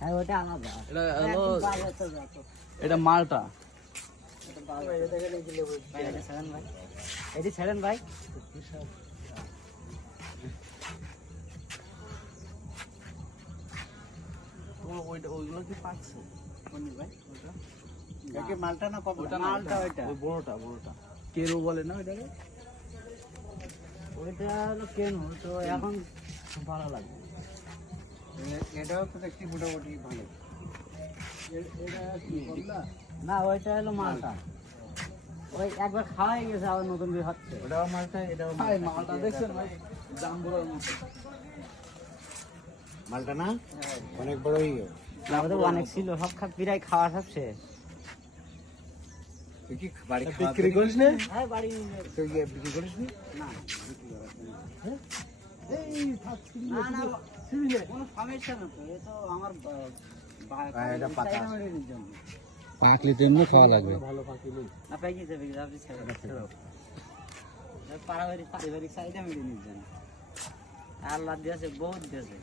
হ্যাঁ ওটা আলাদা। এটা মালটা। এটি ছেড়েন ভাই। ওইগুলো কি পাকছে ভাই? ওটা মালটা না ওটা মালটা ওইটা বড়টা কেরো বলে না ওইটাকে? ওইটা হলো কেন তো এখন ভালো লাগবে। এটাও তো দেখছি মোটামুটি ভালো। এটা কি বললা? না ওইটা হলো মালটা, ওই একবার খাওয়াই গেছে আবার নতুন করে হচ্ছে। ওটাও মালটা এটাও মালটা দেখছেন ভাই? জাম্বুরার মতো মালটা না অনেক বড় হয়ে গেল। অনেক ছিল সব প্রায় খাওয়া সব শেষ। তুই কি বাড়ি বিক্রি করিস না? হ্যাঁ বাড়ি তুই বিক্রি করিস না? না না কোনো সমস্যা না তো, এ তো আমার পাকলে তো এমনি খাওয়া লাগবে। ভালো পাখি নেই। না পাইকি যাবে আপনি ছেড়ে পারিবারিক সাইডে মেরে নিয়ে যান। আল্লাহ দিয়েছে বহুত দিয়েছে।